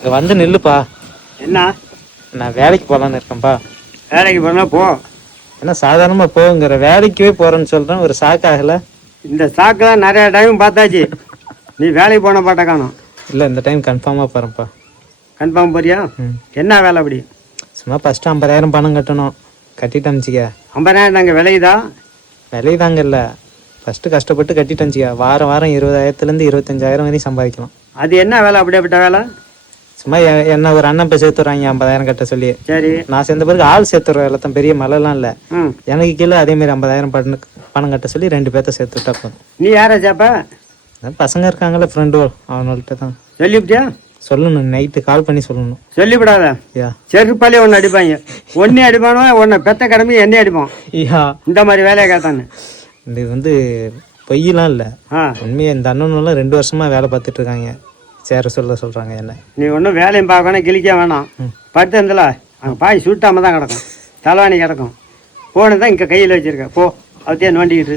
இங்கே வந்து நில்லுப்பா. என்ன? நான் வேலைக்கு போகலான்னு இருக்கேன்ப்பா. வேலைக்கு போனா போ. என்ன சாதாரணமாக போங்கிற, வேலைக்கே போகிறேன்னு சொல்கிறேன், ஒரு சாக்காகலை? இந்த சாக்கு தான் நிறைய டைம் பார்த்தாச்சு. நீ வேலைக்கு போன பாட்ட காணும். இல்லை, இந்த டைம் கன்ஃபார்மாக போகிறேன்ப்பா. கன்ஃபார்ம் போறியா? என்ன வேலை அப்படி? சும்மா ஃபஸ்ட்டு 50,000 பணம் கட்டணும். கட்டிட்டு அனுப்பிச்சிக்க. 50,000 நாங்கள் விலையுதா? விலைதாங்க இல்லை, ஃபஸ்ட்டு கஷ்டப்பட்டு கட்டிட்டு அனுப்பிச்சிக்க. வாரம் 20,000 25,000 வரையும் சம்பாதிக்கலாம். அது என்ன வேலை அப்படியேப்பட்ட வேலை? சும்மா என்ன ஒரு அண்ணன் போய் சேர்த்துறாங்க 50,000 கட்ட சொல்லி. சரி, வேலை நான் சேர்ந்த பிறகு ஆள் சேர்த்துறேன். எல்லாத்தான் பெரிய மழைலாம் இல்லை. ம். எனக்கு கீழே அதேமாரி 50,000 பணம் கட்ட சொல்லி 2 பேர்த்த சேர்த்துட்டா போதும். நீ யாரா சேப்ப? பசங்க இருக்காங்களே ஃப்ரெண்டு, அவங்கள்ட்ட தான் சொல்லிவிட்டியா? சொல்லணும், நைட்டு கால் பண்ணி சொல்லணும். சொல்லிவிடாத. யா செருப்பாலே ஒன்று அடிப்பாங்க. ஒன்னே அடிப்பானோ உன்னை பெத்த கடமை என்னை அடிப்பான். யா இந்த மாதிரி வேலையை கேட்டான்னு. இது வந்து பொய்யெல்லாம் இல்லை, ஆ, உண்மையாக. இந்த அண்ணனும் 2 வருஷமா வேலை பார்த்துட்டு இருக்காங்க. சேர சொல்கிறாங்க என்ன. நீ ஒன்றும் வேலையும் பார்க்கணும், கிழிக்க வேணாம். படுத்து இருந்தல அங்கே பாய் சுட்டாம தான் கிடக்கும், தலைவாணி கிடக்கும். போனு தான் இங்கே கையில் வச்சிருக்க. போ, அவத்தையே நோண்டிக்கிட்டு.